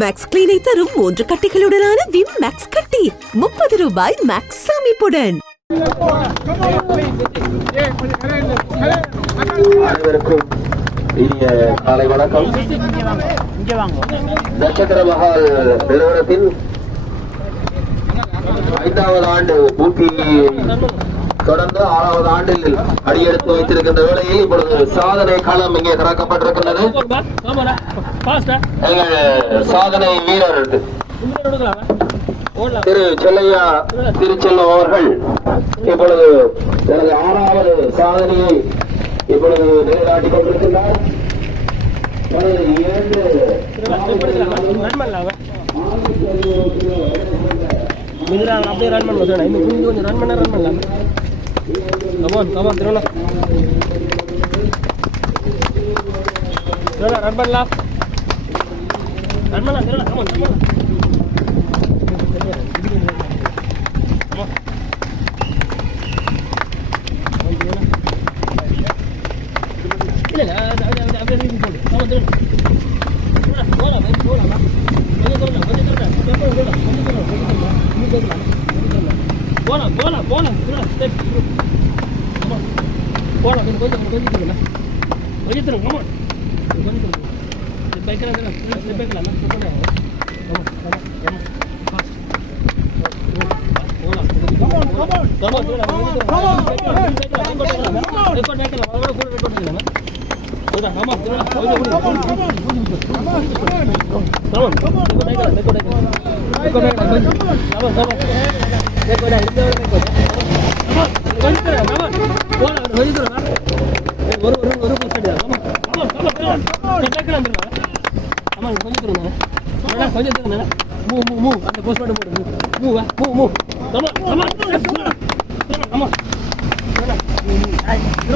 Maths கிளீனை தரும் மூன்று கட்டிகளுடனான Vim maths கட்டி. முப்பது ரூபாய் மேக்ஸ் அமைப்புடன் அனைவருக்கும் இனிய காலை வணக்கம். நட்சத்திர மகால் நிறுவனத்தின் ஐந்தாவது ஆண்டு பூர்த்தி தொடர்ந்து ஆறாவது ஆண்டில் அடியெடுத்து வைத்திருக்கின்ற வேளையில் இப்பொழுது சாதனை களம் இங்கே திறக்கப்பட்டிருக்கின்றது. எங்கள் சாதனை வீரர் திரு செல்லையா திருச்செல்வம் அவர்கள் இப்பொழுது எனது ஆறாவது சாதனையை இப்பொழுது நிலைநாட்டிக் கொண்டிருக்கின்றார். தனது இரண்டு அப்படியே ரன் பண்ண சார். இன்னும் கொஞ்சம் ரன் பண்ண ரன் பண்ணலாம் Come on, come on, Tirola. Tirola, run bala. Run bala, Tirola, come on, come on. Come on. Come on, Tirola. Come on, Tirola. போலாம் கொஞ்சம் போலாம் கொஞ்சம் போலாம் கொஞ்சம் போலாம் கொஞ்சம் போலாம் கொஞ்சம் போலாம் போலாம் போலாம் போலாம் திருவண்ணா ஸ்டெப் கமான் போலாம் கொஞ்சம் கொஞ்சம் கொஞ்சம் திருவண்ணா கொஞ்சம் திரும்ப கமான் கொஞ்சம் திரும்ப பைக்கெல்லாம் திருவண்ணா ஸ்டெப் பைக்கெல்லாம் ஸ்டெப் பண்ணலாம் கமான் கமான் கமான் ஃபாஸ்ட் போலாம் come on come on come on திருவண்ணா come on record record record அவரோட கூட ரெக்கார்ட் பண்ணலாம் Udah, mama, udah, udah, udah, udah. Come on, come on, ஒரு ஒரு ஒரு கொஞ்சம் மூ மூ மூ அந்த போஸ்ட் மட்டும் போடு மூ மூ மூ மூ ஆமாம் ஆமாம் ஆமாம் ஆமாம்